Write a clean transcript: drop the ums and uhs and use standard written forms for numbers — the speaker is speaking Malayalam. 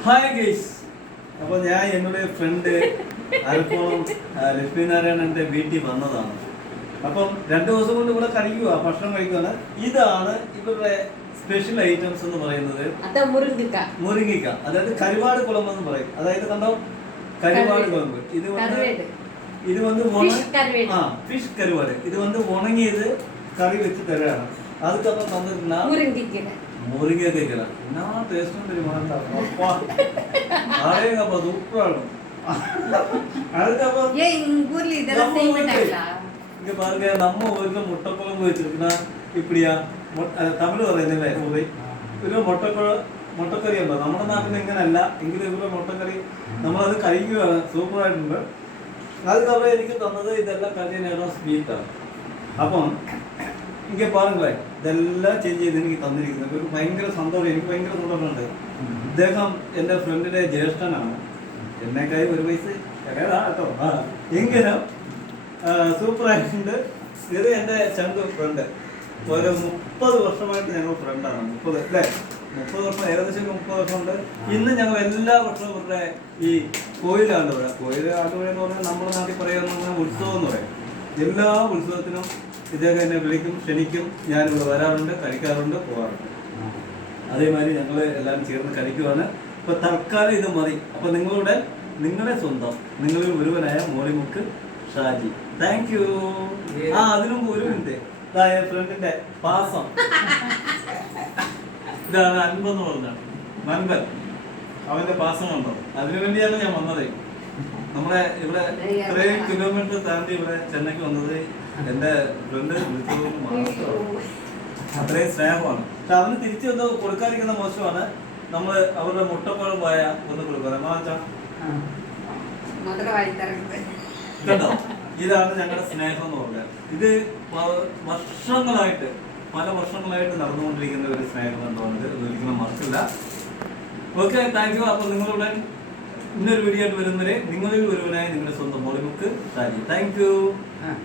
Hi guys. അപ്പോൾ ഞാൻ എന്നോട് ഫ്രണ്ട് ആലപ്പുഴം ലക്ഷ്മിനാരായണന്റെ വീട്ടിൽ വന്നതാണ്. അപ്പം 2 ദിവസം കൊണ്ട് ഇവിടെ ഭക്ഷണം കഴിക്കുകയാണ്. ഇതാണ് ഇവരുടെ സ്പെഷ്യൽ ഐറ്റംസ് എന്ന് പറയുന്നത് മുരിങ്ങിക്ക, അതായത് കരുവാട് കുളമ്പ് എന്ന് പറയും. അതായത് കണ്ടോ, കരുവാട് കുളമ്പ്. ഇത് ഫിഷ് കരുവാട്. ഇത് ഉണങ്ങിയത് കറി വെച്ച് തരാണ്. அதுக்கப்புறம் தந்துருக்குன்னா முருங்கைக்கீரை என்ன டேஸ்ட்னு தெரியுமா? அப்பா அடேங்கப்பா சூப்பரா இருக்கும். அதுக்கப்புறம் இங்க பாருங்க, நம்ம ஊர்ல முட்டைக்குழம்பு வச்சிருக்குன்னா இப்படியா തമിഴ് പറയുന്നില്ലേ ഒരു മുട്ടക്കറി ഉണ്ടോ? നമ്മുടെ നാട്ടിൽ ഇങ്ങനല്ല എങ്കിലും ഇവിടെ മുട്ടക്കറി നമ്മളത് കഴിക്കുകയാണ്. സൂപ്പറായിട്ടുണ്ട്. அதுக்கப்புறம் എനിക്ക് തന്നത് ഇതെല്ലാം കഴിഞ്ഞ സ്വീറ്റാണ്. അപ്പം ഇങ്ങനെ പാരുങ്ങളെ ഇതെല്ലാം ചേഞ്ച് ചെയ്ത് എനിക്ക് തന്നിരിക്കുന്നത് ഒരു ഭയങ്കര സന്തോഷം. എനിക്ക് ഭയങ്കര സന്തോഷമുണ്ട്. ഇദ്ദേഹം എൻ്റെ ഫ്രണ്ടിന്റെ ജ്യേഷ്ഠനാണ്. എന്നെക്കായി 1 വയസ്സ് കേട്ടോ. എങ്കിലും സൂപ്പറായിട്ടുണ്ട്. ഇത് എൻ്റെ ചങ്ക് ഫ്രണ്ട്. ഒരു 30 വർഷമായിട്ട് ഞങ്ങൾ ഫ്രണ്ടാണ്. 30 അല്ലേ? 30 വർഷം, ഏകദേശം 30 വർഷമുണ്ട്. ഇന്ന് ഞങ്ങൾ എല്ലാ വർഷവും ഇവരുടെ ഈ കോയിലാണ്ടുപുഴ എന്ന് പറഞ്ഞാൽ നമ്മുടെ നാട്ടിൽ പറയുന്ന ഉത്സവം എന്ന് പറയും. എല്ലാ ഉത്സവത്തിനും ഇദ്ദേഹം എന്നെ വിളിക്കും, ക്ഷണിക്കും. ഞാനിവിടെ വരാറുണ്ട്, കഴിക്കാറുണ്ട്, പോകാറുണ്ട്. അതേമാതിരി ഞങ്ങൾ എല്ലാവരും ചേർന്ന് കഴിക്കുവാണ്. ഇപ്പൊ തൽക്കാലം ഇത് മതി. അപ്പൊ നിങ്ങളുടെ സ്വന്തം, നിങ്ങളിൽ ഒരുവനായ മോളിമുക്ക് ഷാജി. Thank you. അതിനും ഒരു മിനിറ്റ്. ഫ്രണ്ടിന്റെ പാസം ഇതാണ് അൻപെന്ന് പറഞ്ഞാണ്. നൻപൻ അവന്റെ പാസം ഉണ്ടോ? അതിനു വേണ്ടിയാണ് ഞാൻ വന്നത്. നമ്മളെ ഇവിടെ ഇത്രയും കിലോമീറ്റർ താണ്ടി ഇവിടെ ചെന്നൈക്ക് വന്നത് എന്റെ ഫ്രണ്ട് വിളിച്ചതുകൊണ്ട് മാത്രമാണ്. അത്രയും സ്നേഹമാണ്. പക്ഷെ അവന് തിരിച്ചു വന്ന് കൊടുക്കാതിരിക്കുന്ന മോശമാണ്. നമ്മള് അവരുടെ മുട്ടപ്പഴം പോയ ഒന്ന് കൊടുക്കുക. കേട്ടോ, ഇതാണ് ഞങ്ങളുടെ സ്നേഹം എന്ന് പറഞ്ഞാൽ. ഇത് പല വർഷങ്ങളായിട്ട് നടന്നുകൊണ്ടിരിക്കുന്ന ഒരു സ്നേഹം എന്നുള്ളത് ഒരിക്കലും മറക്കില്ല. Okay, thank you. അപ്പൊ നിങ്ങളുടെ ഇന്നൊരു വീഡിയോ ആയിട്ട് വരുന്നവരെ നിങ്ങളിൽ ഒരുവനായി നിങ്ങളുടെ സ്വന്തം മോളിമുക്ക് ഷാജി. Thank U.